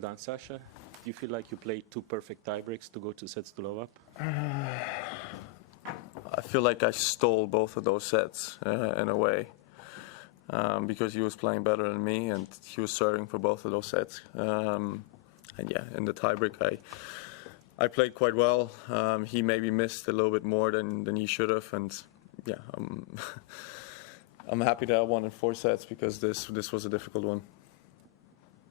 done, Sasha. Do you feel like you played 2 perfect tiebreaks to go 2 sets to love up? I feel like I stole both of those sets in a way because he was playing better than me and he was serving for both of those sets. And yeah, in the tiebreak, I played quite well. He maybe missed a little bit more than he should have, and yeah, I'm happy that I won in 4 sets because this was a difficult one.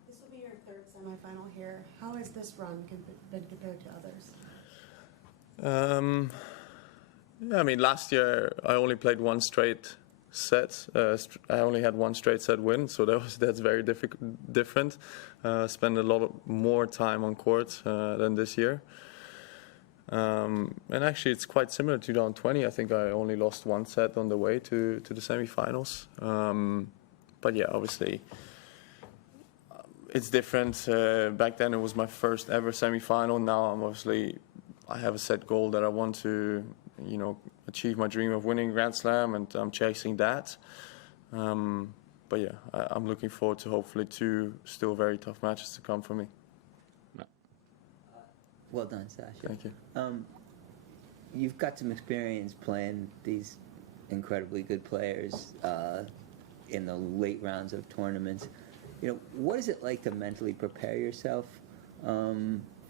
This will be your 3rd semifinal here. How has this run been compared to others? Yeah, I mean, last year I only played 1 straight set. I only had 1 straight set win, so that's very different. Spent a lot more time on court than this year. And actually, it's quite similar to 2020. I think I only lost 1 set on the way to the semifinals. But yeah, obviously, it's different. Back then, it was my first ever semifinal. Now, I have a set goal that I want to, achieve my dream of winning Grand Slam, and I'm chasing that. But yeah, I'm looking forward to hopefully 2 still very tough matches to come for me. Well done, Sasha. Thank you. You've got some experience playing these incredibly good players in the late rounds of tournaments. What is it like to mentally prepare yourself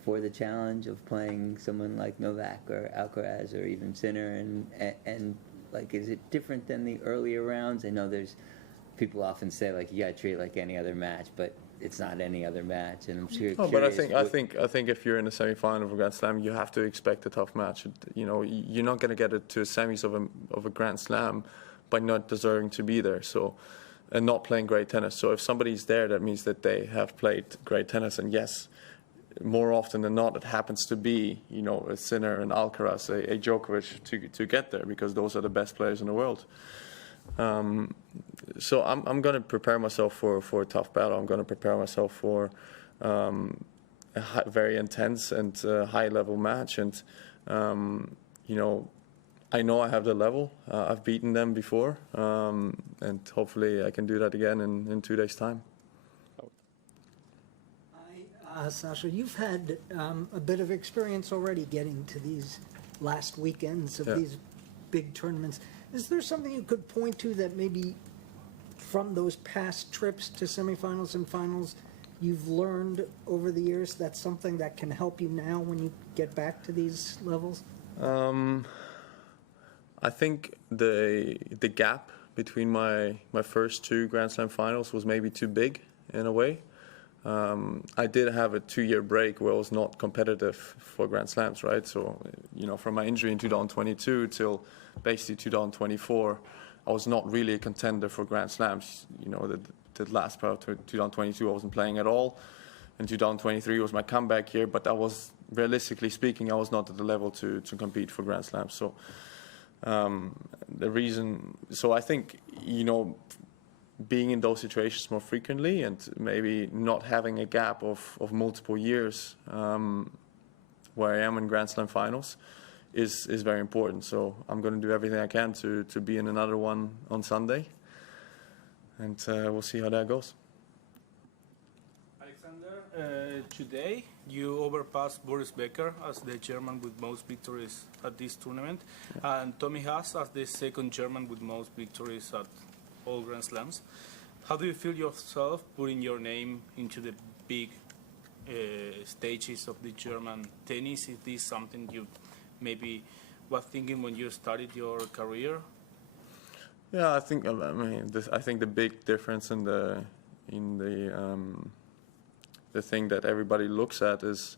for the challenge of playing someone like Novak or Alcaraz or even Sinner, and like, is it different than the earlier rounds? I know there's people often say like you gotta treat it like any other match, but it's not any other match, and I'm sure. No, but I think if you're in the semi-final of a Grand Slam, you have to expect a tough match. You're not going to get it to semis of a Grand Slam by not deserving to be there. So, and not playing great tennis. So if somebody's there, that means that they have played great tennis. And yes, more often than not, it happens to be a Sinner, an Alcaraz, a Djokovic to get there, because those are the best players in the world. So I'm going to prepare myself for a tough battle. I'm going to prepare myself for a very intense and high-level match. And, I know I have the level. I've beaten them before. And hopefully I can do that again in 2 days' time. Sasha, you've had a bit of experience already getting to these last weekends of these big tournaments. Is there something you could point to that maybe from those past trips to semifinals and finals you've learned over the years that's something that can help you now when you get back to these levels? I think the gap between my first 2 Grand Slam finals was maybe too big in a way. I did have a 2-year break where I was not competitive for Grand Slams, right? So, from my injury in 2022 till basically 2024, I was not really a contender for Grand Slams. The last part of 2022 I wasn't playing at all. And 2023 was my comeback year, but realistically speaking, I was not at the level to compete for Grand Slams. So I think, being in those situations more frequently and maybe not having a gap of multiple years where I am in Grand Slam finals is very important. So I'm going to do everything I can to be in another one on Sunday, and we'll see how that goes. Alexander, today you overpassed Boris Becker as the German with most victories at this tournament, and Tommy Haas as the 2nd German with most victories at all Grand Slams. How do you feel yourself putting your name into the big stages of the German tennis? Is this something you maybe was thinking when you started your career? Yeah, I think the big difference in the thing that everybody looks at is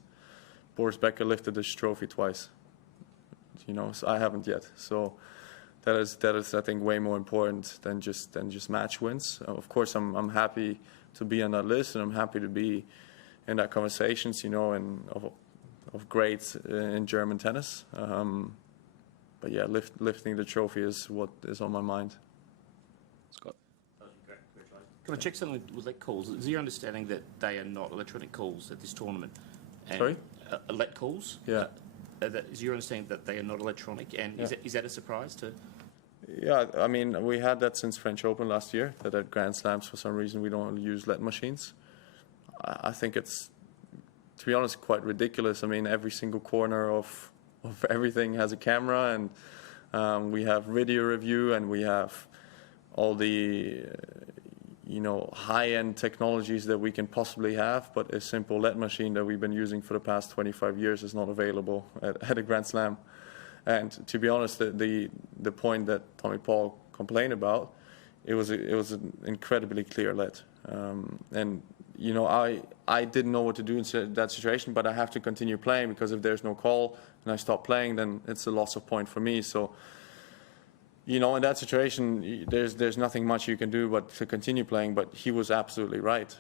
Boris Becker lifted this trophy twice. So I haven't yet. So that is I think way more important than just match wins. Of course, I'm happy to be on that list, and I'm happy to be in that conversations, and of greats in German tennis. But yeah, lifting the trophy is what is on my mind. Scott. Can I check something with let calls? Is your understanding that they are not electronic calls at this tournament? And Sorry? Let calls? Yeah. Is your understanding that they are not electronic? And is that a surprise to? Yeah, I mean, we had that since French Open last year, that at Grand Slams, for some reason, we don't use LED machines. I think it's to be honest, quite ridiculous. I mean, every single corner of everything has a camera, and we have video review, and we have all the high-end technologies that we can possibly have, but a simple LED machine that we've been using for the past 25 years is not available at a Grand Slam. And to be honest, the point that Tommy Paul complained about, it was an incredibly clear LED. And I didn't know what to do in that situation, but I have to continue playing, because if there's no call and I stop playing, then it's a loss of point for me. So, in that situation, there's nothing much you can do but to continue playing. But he was absolutely right.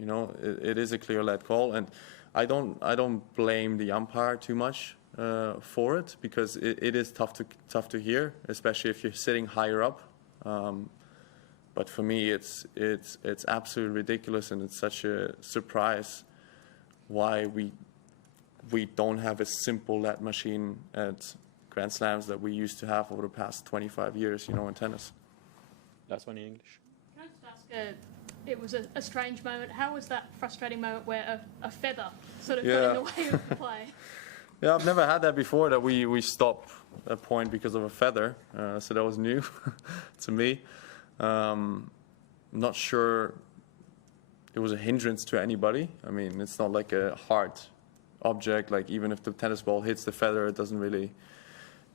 It is a clear LED call, and I don't blame the umpire too much for it, because it is tough to hear, especially if you're sitting higher up. But for me, it's absolutely ridiculous, and it's such a surprise why we don't have a simple LED machine at Grand Slams that we used to have over the past 25 years, in tennis. Last one in English. Can I just ask, it was a strange moment. How was that frustrating moment where a feather sort of got in the way of the play? Yeah, I've never had that before, that we stop a point because of a feather. So that was new to me. Not sure it was a hindrance to anybody. I mean, it's not like a hard object. Like, even if the tennis ball hits the feather, it doesn't really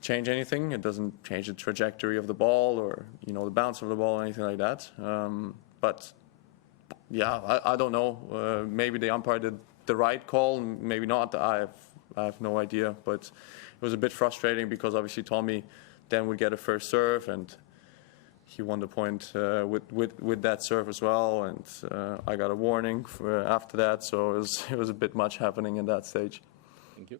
change anything. It doesn't change the trajectory of the ball, or the bounce of the ball, or anything like that. But yeah, I don't know. Maybe the umpire did the right call, maybe not. I have no idea. But it was a bit frustrating, because obviously Tommy then would get a first serve, and he won the point with that serve as well. And I got a warning after that, so it was a bit much happening in that stage. Thank you.